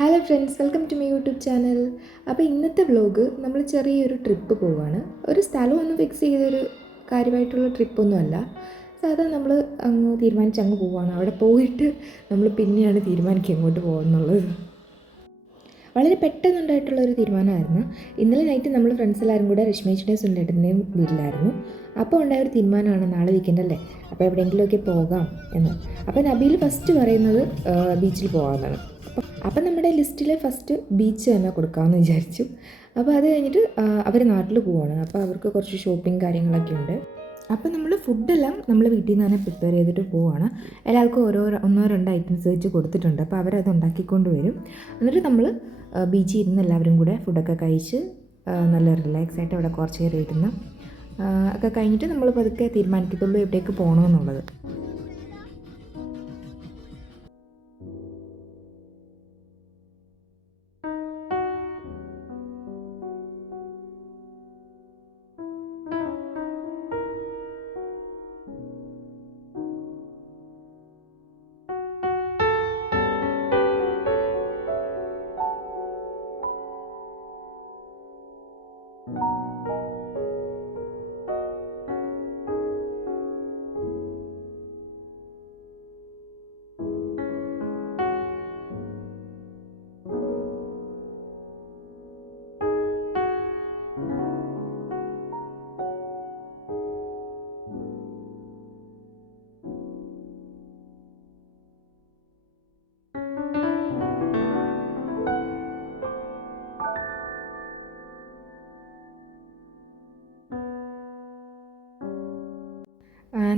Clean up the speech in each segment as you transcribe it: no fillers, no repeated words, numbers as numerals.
Hello friends, welcome to my YouTube channel. അപ്പോൾ ഇന്നത്തെ vlog നമ്മൾ ചെറിയൊരു ട്രിപ്പ് പോവുകയാണ്. ഒരു സ്ഥലമൊന്നും ഫിക്സ് ചെയ്തൊരു കാര്യമായിട്ടുള്ള ട്രിപ്പൊന്നുമല്ല. സാധാരണ നമ്മൾ അങ്ങ് തീരുമാനിച്ച് അങ്ങ് പോവുകയാണ്. അവിടെ പോയിട്ട് നമ്മൾ പിന്നെയാണ് തീരുമാനിക്കുക എങ്ങോട്ട് പോകുന്നുള്ളത്. വളരെ പെട്ടെന്നുണ്ടായിട്ടുള്ളൊരു തീരുമാനമായിരുന്നു. ഇന്നലെ നൈറ്റ് നമ്മൾ ഫ്രണ്ട്സ് എല്ലാവരും കൂടെ രശ്മേച്ചിൻ്റെയും സുനിലേട്ടൻ്റെയും വീട്ടിലായിരുന്നു. അപ്പോൾ ഉണ്ടായ ഒരു തീരുമാനമാണ് നാളെ വീക്കെൻഡ് അല്ലേ, അപ്പോൾ എവിടെയെങ്കിലുമൊക്കെ പോകാം എന്ന്. അപ്പോൾ നബീൽ ഫസ്റ്റ് പറയുന്നത് ബീച്ചിൽ പോകാമെന്നാണ്. അപ്പം നമ്മുടെ ലിസ്റ്റിൽ ഫസ്റ്റ് ബീച്ച് തന്നെ കൊടുക്കാമെന്ന് വിചാരിച്ചു. അപ്പോൾ അത് കഴിഞ്ഞിട്ട് അവർ നാട്ടിൽ പോവുകയാണ്. അപ്പോൾ അവർക്ക് കുറച്ച് ഷോപ്പിംഗ് കാര്യങ്ങളൊക്കെ ഉണ്ട്. അപ്പോൾ നമ്മൾ ഫുഡെല്ലാം നമ്മൾ വീട്ടിൽ നിന്ന് തന്നെ പ്രിപ്പയർ ചെയ്തിട്ട് പോവുകയാണ്. എല്ലാവർക്കും ഒന്നോ രണ്ടോ ഐറ്റംസ് വെച്ച് കൊടുത്തിട്ടുണ്ട്. അപ്പോൾ അവരത് ഉണ്ടാക്കിക്കൊണ്ട് വരും. എന്നിട്ട് നമ്മൾ ബീച്ചിൽ ഇരുന്ന് എല്ലാവരും കൂടെ ഫുഡൊക്കെ കഴിച്ച് നല്ല റിലാക്സ് ആയിട്ട് അവിടെ കുറച്ച് നേരം ഇരുന്ന് ഒക്കെ കഴിഞ്ഞിട്ട് നമ്മൾ പതുക്കെ തീരുമാനിക്കത്തുള്ളൂ എവിടേക്ക് പോകണമെന്നുള്ളത്.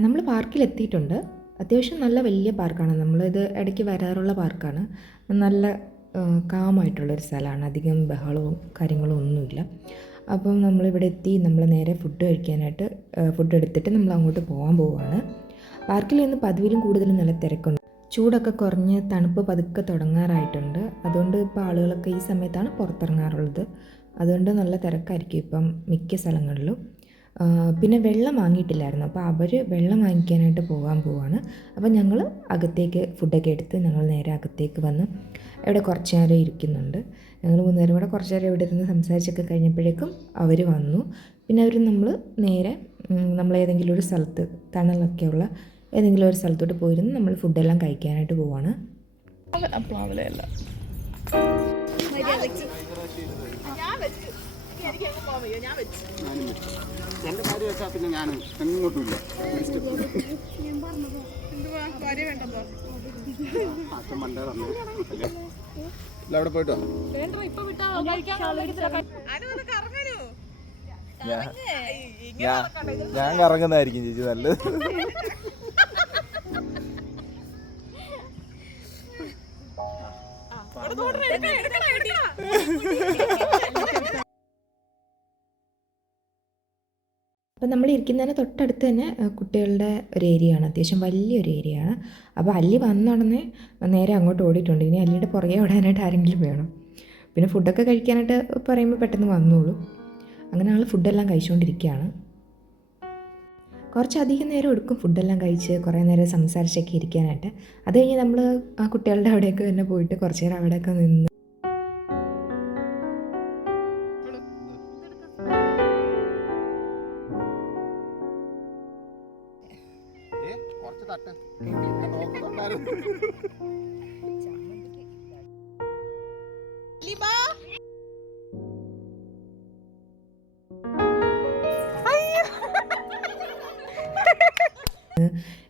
നമ്മൾ പാർക്കിലെത്തിയിട്ടുണ്ട്. അത്യാവശ്യം നല്ല വലിയ പാർക്കാണ്. നമ്മളിത് ഇടയ്ക്ക് വരാറുള്ള പാർക്കാണ്. നല്ല കാമായിട്ടുള്ളൊരു സ്ഥലമാണ്. അധികം ബഹളവും കാര്യങ്ങളും ഒന്നുമില്ല. അപ്പം നമ്മളിവിടെ എത്തി. നമ്മൾ നേരെ ഫുഡ് കഴിക്കാനായിട്ട് ഫുഡ് എടുത്തിട്ട് നമ്മൾ അങ്ങോട്ട് പോകാൻ പോവുകയാണ്. പാർക്കിൽ നിന്ന് പതിവിലും കൂടുതലും നല്ല തിരക്കുണ്ട്. ചൂടൊക്കെ കുറഞ്ഞ് തണുപ്പ് പതുക്കെ തുടങ്ങാറായിട്ടുണ്ട്. അതുകൊണ്ട് ഇപ്പോൾ ആളുകളൊക്കെ ഈ സമയത്താണ് പുറത്തിറങ്ങാറുള്ളത്. അതുകൊണ്ട് നല്ല തിരക്കായിരിക്കും ഇപ്പം മിക്ക സ്ഥലങ്ങളിലും. പിന്നെ വെള്ളം വാങ്ങിയിട്ടില്ലായിരുന്നു. അപ്പോൾ അവർ വെള്ളം വാങ്ങിക്കാനായിട്ട് പോകാൻ പോവാണ്. അപ്പോൾ ഞങ്ങൾ അകത്തേക്ക് ഫുഡൊക്കെ എടുത്ത് ഞങ്ങൾ നേരെ അകത്തേക്ക് വന്ന് ഇവിടെ കുറച്ച് നേരം ഇരിക്കുന്നുണ്ട്. ഞങ്ങൾ മൂന്നുപേരും കൂടെ കുറച്ച് നേരം ഇവിടെ ഇരുന്ന് സംസാരിച്ചൊക്കെ കഴിഞ്ഞപ്പോഴേക്കും അവർ വന്നു. പിന്നെ അവർ നേരെ നമ്മൾ ഏതെങ്കിലും ഒരു സ്ഥലത്ത് തണലൊക്കെയുള്ള ഏതെങ്കിലും ഒരു സ്ഥലത്തോട്ട് പോയിരുന്ന് നമ്മൾ ഫുഡെല്ലാം കഴിക്കാനായിട്ട് പോവാണ്. എൻ്റെ ഭാര്യ വെച്ചാൽ പിന്നെ ഞാൻ എങ്ങോട്ടുമില്ല. അച്ഛൻ മണ്ടേ പറഞ്ഞു അല്ല അവിടെ പോയിട്ടോ. ഞാൻ കറങ്ങുന്നതായിരിക്കും ചേച്ചി നല്ലത്. അപ്പോൾ നമ്മൾ ഇരിക്കുന്നതിന് തൊട്ടടുത്ത് തന്നെ കുട്ടികളുടെ ഒരു ഏരിയയാണ്. അത്യാവശ്യം വലിയൊരു ഏരിയയാണ്. അപ്പോൾ അല്ലി വന്ന ഉടനെ നേരെ അങ്ങോട്ട് ഓടിയിട്ടുണ്ട്. ഇനി അല്ലിയുടെ പുറകെ ഓടാനായിട്ട് ആരെങ്കിലും വേണം. പിന്നെ ഫുഡൊക്കെ കഴിക്കാനായിട്ട് പറയുമ്പോൾ പെട്ടെന്ന് വന്നോളൂ. അങ്ങനെ ഞങ്ങൾ ഫുഡെല്ലാം കഴിച്ചുകൊണ്ടിരിക്കുകയാണ്. കുറച്ചധികം നേരം എടുക്കും ഫുഡെല്ലാം കഴിച്ച് കുറേ നേരം സംസാരിച്ചൊക്കെ ഇരിക്കാനായിട്ട്. അത് കഴിഞ്ഞ് നമ്മൾ ആ കുട്ടികളുടെ അവിടെയൊക്കെ തന്നെ പോയിട്ട് കുറച്ച് നേരം അവിടെയൊക്കെ നിന്ന്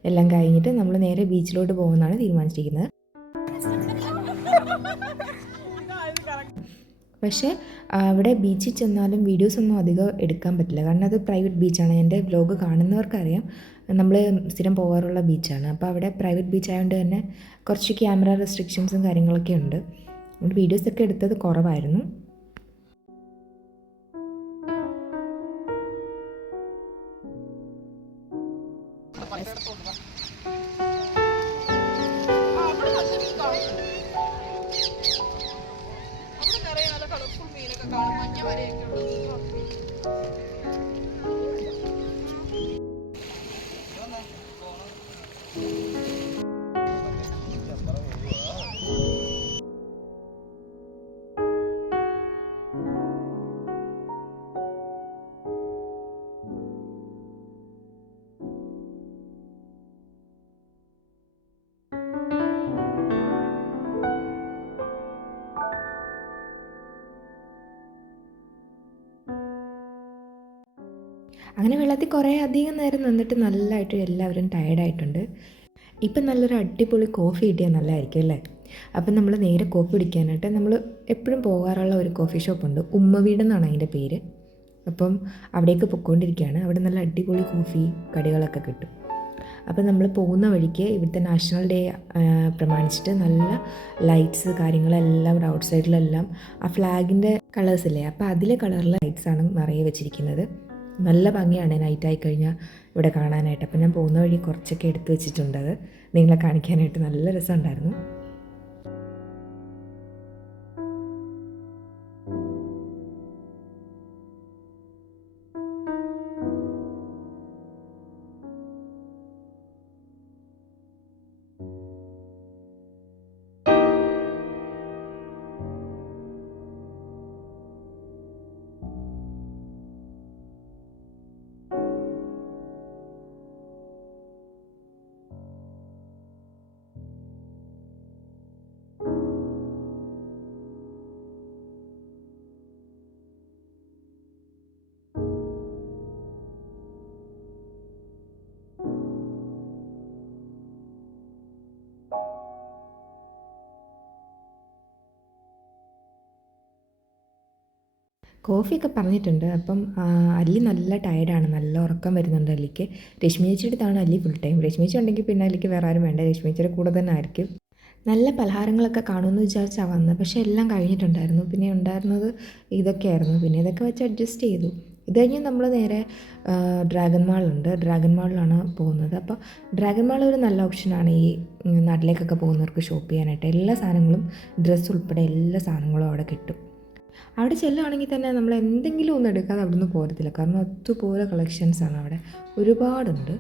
എല്ലാം കഴിഞ്ഞിട്ട് നമ്മൾ നേരെ ബീച്ചിലോട്ട് പോകുന്നതാണ് തീരുമാനിച്ചിരിക്കുന്നത്. പക്ഷേ അവിടെ ബീച്ചിൽ ചെന്നാലും വീഡിയോസൊന്നും അധികം എടുക്കാൻ പറ്റില്ല. കാരണം അത് പ്രൈവറ്റ് ബീച്ചാണ്. എൻ്റെ വ്ലോഗ് കാണുന്നവർക്കറിയാം നമ്മൾ സ്ഥിരം പോകാറുള്ള ബീച്ചാണ്. അപ്പോൾ അവിടെ പ്രൈവറ്റ് ബീച്ച് ആയതുകൊണ്ട് തന്നെ കുറച്ച് ക്യാമറ റെസ്ട്രിക്ഷൻസും കാര്യങ്ങളൊക്കെ ഉണ്ട്. അതുകൊണ്ട് വീഡിയോസൊക്കെ എടുത്തത് കുറവായിരുന്നു. അങ്ങനെ വെള്ളത്തിൽ കുറേ അധികം നേരം നിന്നിട്ട് നല്ലതായിട്ട് എല്ലാവരും ടയേർഡായിട്ടുണ്ട്. ഇപ്പം നല്ലൊരു അടിപൊളി കോഫി കിട്ടിയാൽ നല്ലതായിരിക്കും അല്ലേ? അപ്പം നമ്മൾ നേരെ കോഫി കുടിക്കാനായിട്ട് നമ്മൾ എപ്പോഴും പോകാറുള്ള ഒരു കോഫി ഷോപ്പുണ്ട്, ഉമ്മ എന്നാണ് അതിൻ്റെ പേര്. അപ്പം അവിടേക്ക് പൊയ്ക്കൊണ്ടിരിക്കുകയാണ്. അവിടെ നല്ല അടിപൊളി കോഫി കടികളൊക്കെ കിട്ടും. അപ്പം നമ്മൾ പോകുന്ന വഴിക്ക് ഇവിടുത്തെ നാഷണൽ ഡേ പ്രമാണിച്ചിട്ട് നല്ല ലൈറ്റ്സ് കാര്യങ്ങളെല്ലാം ഔട്ട് സൈഡിലെല്ലാം ആ ഫ്ലാഗിൻ്റെ കളേഴ്സില്ലേ, അപ്പോൾ അതിലെ കളറിലെ ലൈറ്റ്സാണ് നിറയെ വെച്ചിരിക്കുന്നത്. നല്ല ഭംഗിയാണ് നൈറ്റായി കഴിഞ്ഞാൽ ഇവിടെ കാണാനായിട്ട്. അപ്പം ഞാൻ പോകുന്ന വഴി കുറച്ചൊക്കെ എടുത്ത് വെച്ചിട്ടുണ്ട്, അത് നിങ്ങളെ കാണിക്കാനായിട്ട്. നല്ല രസമുണ്ടായിരുന്നു. കോഫിയൊക്കെ പറഞ്ഞിട്ടുണ്ട്. അപ്പം അല്ലി നല്ല ടയർഡാണ്, നല്ല ഉറക്കം വരുന്നുണ്ട് അല്ലിക്ക്. രശ്മി ചേച്ചിയുടെ അടുത്താണ് അല്ലി ഫുൾ ടൈം. രശ്മി ചേച്ചി ഉണ്ടെങ്കിൽ പിന്നെ അല്ലിക്ക് വേറെ ആരും വേണ്ട, രശ്മി ചേച്ചിയുടെ കൂടെ തന്നെ ആയിരിക്കും. നല്ല പലഹാരങ്ങളൊക്കെ കാണുമെന്ന് വിചാരിച്ചാണ് വന്നത്, പക്ഷേ എല്ലാം കഴിഞ്ഞിട്ടുണ്ടായിരുന്നു. പിന്നെ ഉണ്ടായിരുന്നത് ഇതൊക്കെയായിരുന്നു. പിന്നെ ഇതൊക്കെ വെച്ച് അഡ്ജസ്റ്റ് ചെയ്തു. ഇത് കഴിഞ്ഞ് നമ്മൾ നേരെ ഡ്രാഗൺ മാളുണ്ട്, ഡ്രാഗൺ മാളിലാണ് പോകുന്നത്. അപ്പോൾ ഡ്രാഗൺ മാൾ ഒരു നല്ല ഓപ്ഷനാണ് ഈ നാട്ടിലേക്കൊക്കെ പോകുന്നവർക്ക് ഷോപ്പ് ചെയ്യാനായിട്ട്. എല്ലാ സാധനങ്ങളും ഡ്രസ്സ് ഉൾപ്പെടെ എല്ലാ സാധനങ്ങളും അവിടെ കിട്ടും. അവിടെ ചെല്ലുകയാണെങ്കിൽ തന്നെ നമ്മൾ എന്തെങ്കിലും ഒന്നും എടുക്കാതെ അവിടെ നിന്ന് പോരത്തില്ല, കാരണം അതുപോലെ കളക്ഷൻസാണ് അവിടെ, ഒരുപാടുണ്ട്.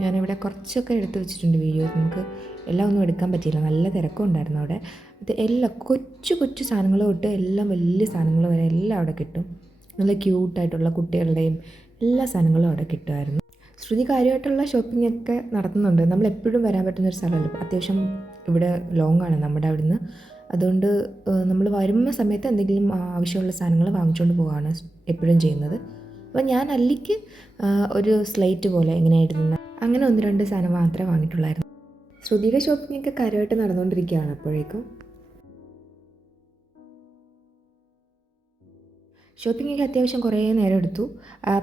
ഞാനിവിടെ കുറച്ചൊക്കെ എടുത്ത് വെച്ചിട്ടുണ്ട് വീഡിയോസ്. നമുക്ക് എല്ലാം ഒന്നും എടുക്കാൻ പറ്റിയില്ല, നല്ല തിരക്കും ഉണ്ടായിരുന്നു അവിടെ. ഇത് എല്ലാം കൊച്ചു കൊച്ചു സാധനങ്ങൾ തൊട്ട് എല്ലാം വലിയ സാധനങ്ങൾ വരെ എല്ലാം അവിടെ കിട്ടും. നല്ല ക്യൂട്ടായിട്ടുള്ള കുട്ടികളുടെയും എല്ലാ സാധനങ്ങളും അവിടെ കിട്ടുമായിരുന്നു. ശ്രുതി കാര്യമായിട്ടുള്ള ഷോപ്പിംഗ് ഒക്കെ നടത്തുന്നുണ്ട്. നമ്മളെപ്പോഴും വരാൻ പറ്റുന്നൊരു സ്ഥലമല്ല, അത്യാവശ്യം ഇവിടെ ലോങ്ങാണ് നമ്മുടെ അവിടുന്ന്. അതുകൊണ്ട് നമ്മൾ വരുന്ന സമയത്ത് എന്തെങ്കിലും ആവശ്യമുള്ള സാധനങ്ങൾ വാങ്ങിച്ചുകൊണ്ട് പോവുകയാണ് എപ്പോഴും ചെയ്യുന്നത്. അപ്പോൾ ഞാൻ അല്ലിക്ക് ഒരു സ്ലേറ്റ് പോലെ ഇങ്ങനെ ഇടുന്ന അങ്ങനെ 1-2 സാധനം മാത്രമേ വാങ്ങിയിട്ടുള്ളായിരുന്നു. ശ്രുതിയുടെ ഷോപ്പിംഗ് ഒക്കെ കാര്യമായിട്ട് നടന്നുകൊണ്ടിരിക്കുകയാണ്. അപ്പോഴേക്കും ഷോപ്പിംഗൊക്കെ അത്യാവശ്യം കുറേ നേരം എടുത്തു.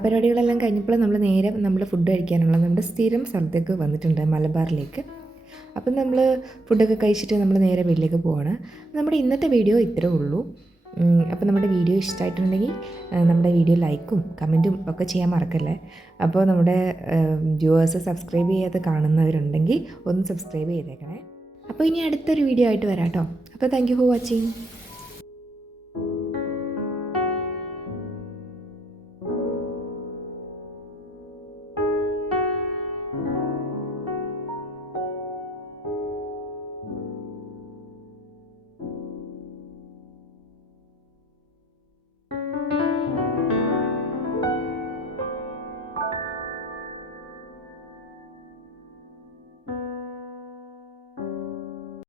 പരിപാടികളെല്ലാം കഴിഞ്ഞപ്പോൾ നമ്മൾ നേരെ നമ്മൾ ഫുഡ് കഴിക്കാനുള്ള നമ്മുടെ സ്ഥിരം സ്ഥലത്തേക്ക് വന്നിട്ടുണ്ട്, മലബാറിലേക്ക്. അപ്പം നമ്മൾ ഫുഡൊക്കെ കഴിച്ചിട്ട് നമ്മൾ നേരെ വീട്ടിലേക്ക് പോവാണ്. നമ്മുടെ ഇന്നത്തെ വീഡിയോ ഇത്രേ ഉള്ളൂ. അപ്പോൾ നമ്മുടെ വീഡിയോ ഇഷ്ടമായിട്ടുണ്ടെങ്കിൽ നമ്മുടെ വീഡിയോ ലൈക്കും കമൻറ്റും ഒക്കെ ചെയ്യാൻ മറക്കല്ലേ. അപ്പോൾ നമ്മുടെ വ്യൂവേഴ്സ് സബ്സ്ക്രൈബ് ചെയ്യാതെ കാണുന്നവരുണ്ടെങ്കിൽ ഒന്ന് സബ്സ്ക്രൈബ് ചെയ്തേക്കണേ. അപ്പോൾ ഇനി അടുത്തൊരു വീഡിയോ ആയിട്ട് വരാം കേട്ടോ. അപ്പോൾ താങ്ക് യു ഫോർ വാച്ചിങ്.